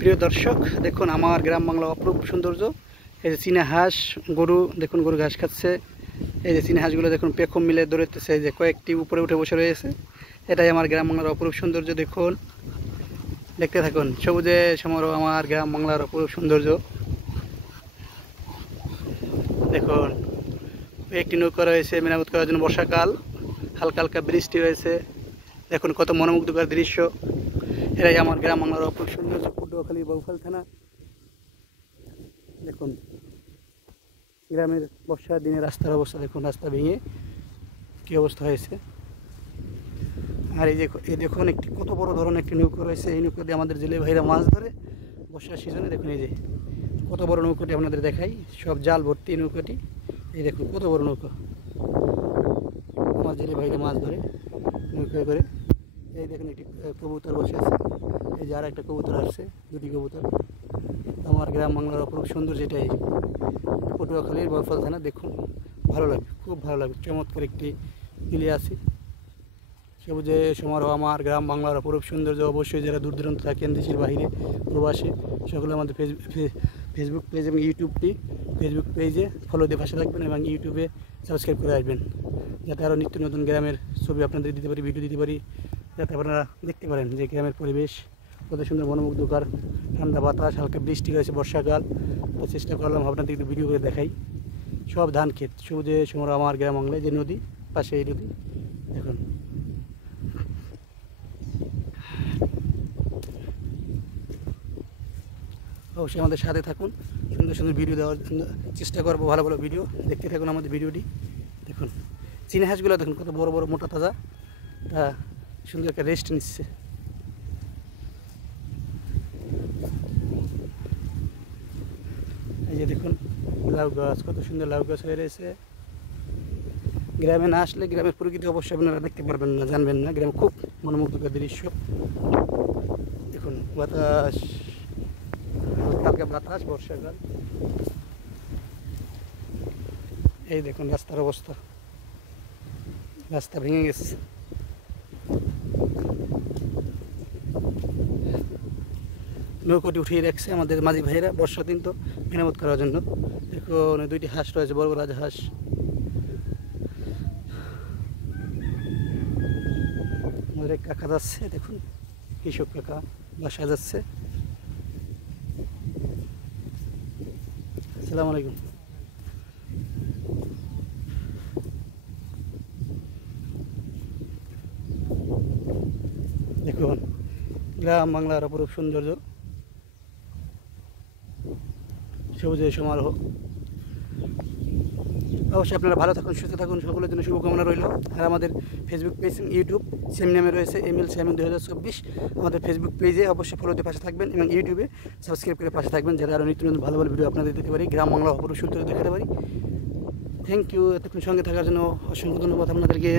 প্রিয় দর্শক, দেখুন আমার গ্রাম বাংলা অপরূপ সৌন্দর্য। এই যে চীনা হাঁস, গরু, দেখুন গরু ঘাস খাচ্ছে। এই যে চীনা হাঁসগুলো দেখুন পেখম মিলে দৌড়াতেছে, এই যে কয়েকটি উপরে উঠে বসে রয়েছে। এটাই আমার গ্রাম বাংলার অপরূপ সৌন্দর্য। দেখুন, দেখতে থাকুন, সবুজে সমারোহ আমার গ্রাম বাংলার অপরূপ সৌন্দর্য। দেখুন, একটি নৌকা রয়েছে মেরামত করার জন্য, বর্ষাকাল, হালকা হালকা বৃষ্টি হয়েছে। দেখুন কত মনোমুগ্ধকর দৃশ্য। এটাই আমার গ্রাম বাংলার অপরূপ সৌন্দর্য, পটুয়াখালী বাউফল থানা। দেখুন গ্রামের বর্ষার দিনে রাস্তার অবস্থা দেখুন, রাস্তা ভেঙে কী অবস্থা হয়েছে। আর এই দেখুন একটি কত বড় ধরনের একটি নৌকা রয়েছে। এই নৌকা দিয়ে আমাদের জেলে ভাইরা মাছ ধরে বর্ষার সিজনে। দেখুন এই যে কত বড় নৌকাটি আপনাদের দেখাই, সব জাল ভর্তি নৌকাটি। এই দেখুন কত বড় নৌকা, আমার জেলে ভাইরা মাছ ধরে নৌকা করে। এই দেখুন একটি কবুতর বসে আছে, এই যে আর একটা কবুতর আসছে, দুটি কবুতর। আমার গ্রাম বাংলার অপরূপ সৌন্দর্য এটাই, পটুয়াখালীর বাউফল থানা। দেখুন ভালো লাগবে, খুব ভালো লাগবে, চমৎকার একটি দিলে আছে। সবুজে সমারোহ আমার গ্রাম বাংলার অপরূপ সৌন্দর্য। অবশ্যই যারা দূর দূরান্ত থাকেন, দেশের বাইরে, প্রবাসে, সকলে আমাদের ফেসবুক পেজ এবং ফেসবুক পেজে ফলো দিয়ে পাশে থাকবেন এবং ইউটিউবে সাবস্ক্রাইব করে আসবেন, যাতে আরও নিত্য নতুন গ্রামের ছবি আপনাদের দিতে পারি, ভিডিও দিতে পারি, যাতে আপনারা দেখতে পারেন যে গ্রামের পরিবেশ কত সুন্দর, মনোমুগ্ধকর, ঠান্ডা বাতাস, হালকা বৃষ্টি হয়েছে, বর্ষাকাল। তো চেষ্টা করলাম আপনাদের একটু ভিডিও করে দেখাই। সব ধান ক্ষেত, সবুজে সমারোহ আমার গ্রাম বাংলায়। যে নদী, পাশে এই নদী দেখুন। অবশ্যই আমাদের সাথে থাকুন, সুন্দর সুন্দর ভিডিও দেওয়ার জন্য চেষ্টা করবো, ভালো ভালো ভিডিও দেখতে থাকুন আমাদের ভিডিওটি। দেখুন চীনা হাঁসগুলো দেখুন কত বড় বড়, মোটা তাজা, তা সুন্দর একটা রেস্ট নিচ্ছে। এই যে দেখুন লাউ গাছ, কত সুন্দর লাউ গাছ হয়ে রয়েছে। গ্রামে না আসলে গ্রামের প্রকৃতি অবশ্যই আপনারা দেখতে পারবেন না, জানবেন না। গ্রামে খুব মনোমুগ্ধকর দৃশ্য। দেখুন বাতাস, হালকা বাতাস, বর্ষাকাল। এই দেখুন রাস্তার অবস্থা, রাস্তা ভেঙে গেছে। নৌকোটি উঠিয়ে রাখছে আমাদের মাঝি ভাইয়েরা, বর্ষা দিন তো মেরামত করার জন্য। দেখুন দুইটি হাঁস রয়েছে, বড় বড় রাজহাঁস। আমাদের এক কাকা যাচ্ছে, দেখুন কৃষক কাকা বাসায় যাচ্ছে। আসসালামু আলাইকুম। দেখুন গ্রাম বাংলার অপরূপ সৌন্দর্য, সবুজে সমারোহ। অবশ্যই আপনারা ভালো থাকুন, সুস্থ থাকুন, সকলের জন্য শুভকামনা রইল। আর আমাদের ফেসবুক পেজ, ইউটিউব সেম নামে রয়েছে, ML Samin 2024। আমাদের ফেসবুক পেজে অবশ্যই ফলো দিয়ে পাশে থাকবেন এবং ইউটিউবে সাবস্ক্রাইব করে পাশে থাকবেন, যাতে আরও নিত্য নতুন ভালো ভালো ভিডিও আপনাদের দিতে পারি, গ্রাম বাংলা অপরূপ সৌন্দর্য দেখাতে পারি। থ্যাংক ইউ, এতক্ষণ সঙ্গে থাকার জন্য অসংখ্য ধন্যবাদ আপনাদেরকে।